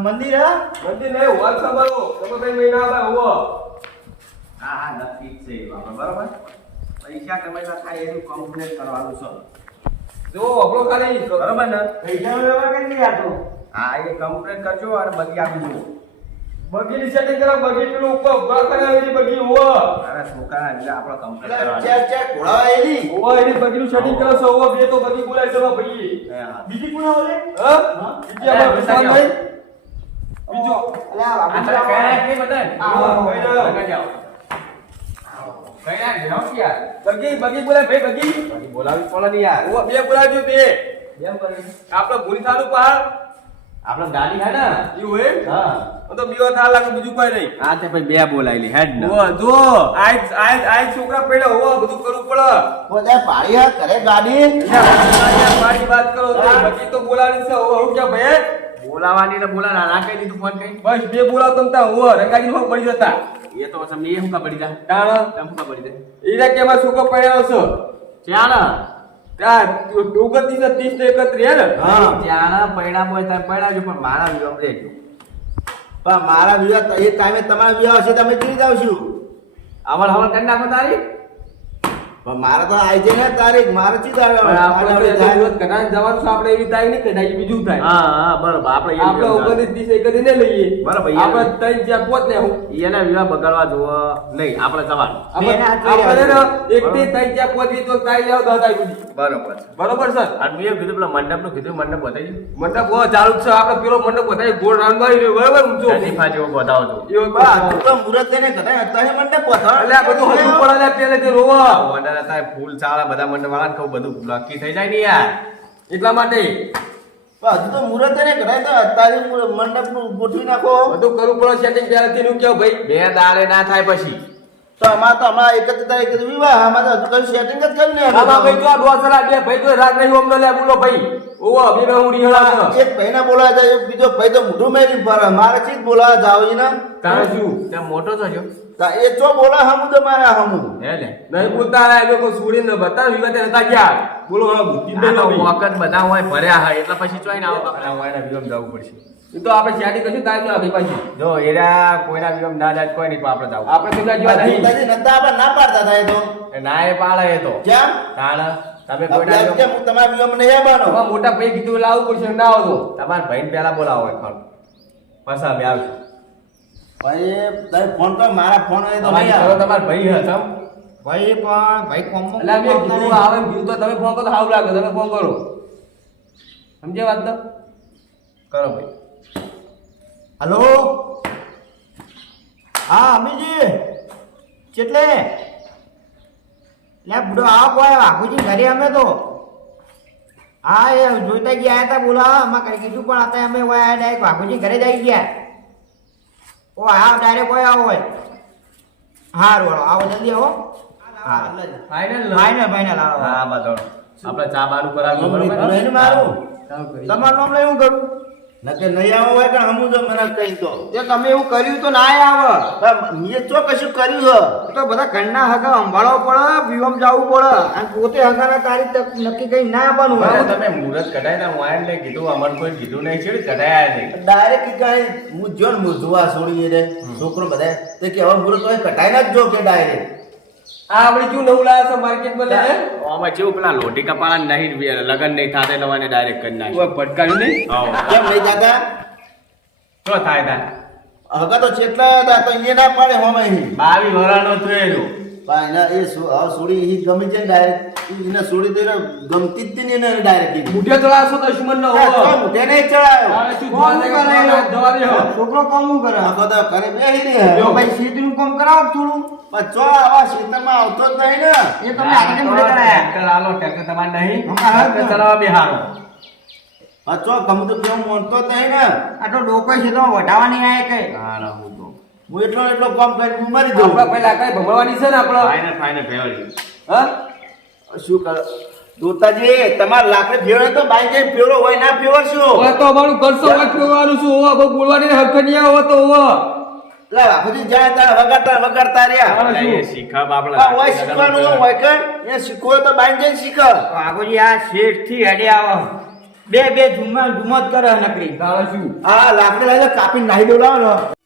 મંદિર હા મંદિર નહીં હોલ સંભાળો તમે કઈ મહિના આવે હોવો હા નક્કી છે બાપા બરાબર પૈસા કમાઈમાં થાય એનું કમ્પ્લેટ કરવાનું છે જો આપણો ખાલી બરાબર ને પૈસા વ્યવહાર કરી આતો હા એ કમ્પ્લેટ કરજો અને બગી આપી દો બગીની સેટિંગ કરા બગી પેલું ઉપર ઉભા કર્યા એની બગી હોવો અરે છોકરા એટલે આપણો કમ્પ્લેટ એટલે કરવાનું ચાર ચાર ઘોડા એની હોવો એની બગીનું સેટિંગ કરો છો હોવો બે તો બગી બોલાય છે ભાઈ હા બીજી કોણ ઓલે હા બીજી આપણે વિશાલ ભાઈ બીજો અલ્યા આ બાપુ તારે કયા કે બતાય હા ભાઈ લગા જાઓ કયા જાઓ કે યાર બગી બોલાય ભાઈ બગી બગી બોલાવી પડે ને યાર હોવો બે બોલાવજો બે કેમ કરી આપણે ભૂલી થાનું પહાડ આપણો ગાડી હે ને એવું હે હા તો બીવો થાર લાગે બીજું કોઈ નહીં આ તે ભાઈ બે બોલાયેલી હેડ ને હોવો જો આજ છોકરા પડ્યા હોવો બધું કરવું પડે બધા પાડ્યા કરે ગાડી મારી વાત કરો તો બગી તો બોલાવી છે હોવો હું ક્યાં ભાઈ બોલાવાની ને બોલા ના કહી દીધું ફોન કરી બસ બે બોલાવ તમતા હોવો રંગાજી હોવ પડી જતા એ તો સમજી એ હું કા પડી જા તાણ તમ કા પડી જાય ઈરા કે માં છોકરો પડ્યો છો ચાલ ત્યાં 29 ને 30 ને 31 હે ને હા ચાલ પૈડા બોય તાર પૈડા જો પણ મારા વિવાહ લેજો પણ મારા વિવાહ એ ટાઈમે તમારા વિવાહ હશે તમે કેવી આવશું આવલ હવલ કરી નાખો તારી પણ મારા તો આઈ છે ને તારીખ મારે ચી તારીખ પણ આપણે તો એક દિવસ કદાચ જવાનું છે આપણે એવી તાઈ નહીં કદાચ બીજું થાય હા હા બરોબર આપણે આપણે 29 30 31 ને લઈએ બરાબર, આપણે ત્રણ જ્યાં પોત ને હું એના વિવાહ બગાડવા જોવો નહીં આપણે જવાનું આપણે એક થી ત્રણ જ્યાં પોત તો તાઈ લેવ 10 તાઈ સુધી બરોબર છે બરોબર સર અને મેં કીધું પેલા મંડપનું કીધું મંડપ બતાવી મંડપ બહુ ચાલુ જ છે આપણે પેલો મંડપ બતાવી ગોળ રાઉન્ડ મારી રહ્યો બરોબર ઊંચો દીફા જેવો બતાવો છો એવો બા તું તો મુરત તેને કરે અત્યારે મંડપ પથર એટલે આ બધું હજુ પડે પેલે તે રોવો ઓર્ડર હતા ફૂલ ચાળા બધા મંડપ વાળા કહું બધું નક્કી થઈ જાય ને યાર એટલા માટે હજુ તો મુરત તેને કરે તો અત્યારે મંડપ નું ગોઠવી નાખો બધું કરવું પડે સેટિંગ પહેલાથી નું કેવું ભાઈ બે દાડે ના થાય પછી તો અમારા 31 તારીખે વિવાહ અમારે હજુ કઈ સેટિંગ જ કરી ને આમાં ભાઈ તો આ દોસરા બે ભાઈ તો રાત નહીં ઓમ લે બોલો ભાઈ ઓવો બે બે હું રીહળા એક ભાઈને બોલાવા જાય એક બીજો ભાઈ તો મોઢું મેરી ફરે મારે ચીજ બોલાવા જાવ ને તારે શું ત્યાં મોટો થયો એ ચો બોલા હમું તો મારા હમું હે ને નહીં બોલતા આ લોકો છોડી ને બતા વિવાદે નતા ગયા બોલો હવે બુદ્ધિ આ તો મેલો વખત બધા હોય ભર્યા હોય એટલે પછી ચોઈ ના આવો હોય ને વિવાહ જવું પડશે એ તો આપણે સેટિંગ કશું તાર જો ભાઈ પાછી જો એરા કોઈના વિવાહ ના જાય કોઈ નહીં પણ આપણે જવું આપણે પેલા જેવા નહીં નતા આપણે ના પાડતા હતા એ તો એ ના એ પાળે એ તો કેમ તાણ તમે આપણે કોઈના એમ કેમ હું તમારા વિવાહ નહીં આવવાનો આમાં મોટા ભાઈ કીધું લાવવું પડશે ના આવો તો તમારા ભાઈને પહેલા બોલાવો હોય ખરું પછી અમે આવશું ભાઈ તમે ફોન કર મારા ફોન હોય તો તમારી નહીં ઘરો આવે તમારા ભાઈ હતા ભાઈ પણ ભાઈ કોમમાં એટલે મેં કીધું આવે એમ કીધું તો તમે ફોન કરો તો સારું લાગે તમે ફોન કરો સમજે વાત તો કરો ભાઈ હલો હા અમીજી કેટલે લે બુડો આવો કોઈ વાઘુજી ઘરે અમે તો હા એ જોઈતા ગયા હતા બોલાવા અમે કરી કીધું પણ અત્યારે અમે હોય ડાયરેક્ટ વાઘુજી ઘરે જઈ ગયા ઓ હા ડાયરેક્ટ કોઈ આવો હોય હા રોડો આવો જલ્દી આવો હા ફાઇનલ ફાઈનલ ફાઈનલ આવો હા બધો આપણે ચા બારું કરાવ્યું બરોબર નહીં મારું તમારું નામ લઈ હું કરું નકે નહીં આવો હોય કે હમું તો મને કહી તો જે તમે એવું કર્યું તો ના આવે મેં ચો કશું કર્યું છે તો બધા ઘરના હગા સંભાળવા પડે વિવમ જવું પડે અને પોતે હગાના તારીખ નક્કી કઈ ના આપવાનું હવે તમે મુહૂર્ત કઢાય હું આને કીધું અમર કોઈ કીધું નહીં છે કઢાયા નહીં ડાયરેક્ટ કઈ હું જો ને જોવા છોડી રે છોકરો બધા તે કે હવે મુરત હોય કટાઈ ના જ જો કે ડાયરેક્ટ આ આપણે શું નવું લાયા છે માર્કેટમાં લઈને આમાં જેવું પેલા લોટી કપાળા નહીં લગન નહીં થાય નવાને ડાયરેક્ટ કરી નાખ્યું ભટકાયું નહીં કેમ નહીં દાદા શું થાય તા હગા તો ચેટલા હતા તો એને ના પાડે હોમે 22 વર્ષનો થયેલો ભાઈ ના એ છોડી એ ગમી છે ડાયરેક્ટ એને છોડી દે ગમતી જ નહીં એને ડાયરેક્ટ મુઠે ચડાવશો દુશ્મન નો હોવો તેને ચડાયો તારે શું જવા દે હો છોકરો કામ કરે હગો તો કરે બેહી રહે જો ભાઈ સીધું કામ કરાવો થોડું પણ ચો આવા ક્ષેત્રમાં આવતો જ નહીં ને એ તમે આગળ મુડે કરાયા ટ્રેક્ટર આલો ટ્રેક્ટર તમારે નહીં હા, હા. ટ્રેક્ટર ચલાવવા બેહારો ચો ગમ તો કેવું મોનતો જ નહીં ને આ તો ડોકો છે તો વટાવાની આય કઈ હા ના હું તો હું એટલો કામ કરીને હું મરી દઉં આપણા પહેલા કઈ ભમવાની છે ને આપણો ફાઇનલ ફેવરી હા શું કર દોતાજી તમારે લાકડી ફેવરે તો બાઈ જઈ ફેવરો હોય ના ફેવરશો હવે તો અમારું કરશો હવે કેવાનું શું હોવા બહુ બોલવાની હક નહીં આવો તો હોવા લા બાપુજી જાય તાર વગાડતા રહ્યા એ શીખા બાપડા આ હોય શીખવાનું હોય કે એ શીખવો તો બાઈ જઈને શીખ આગોજી આ શેઠ થી હેડે આવો બે ઝુમ્મત કરે નકરી તારે શું આ લાકડી લાગે કાપીને નાહી દેવડાવો ને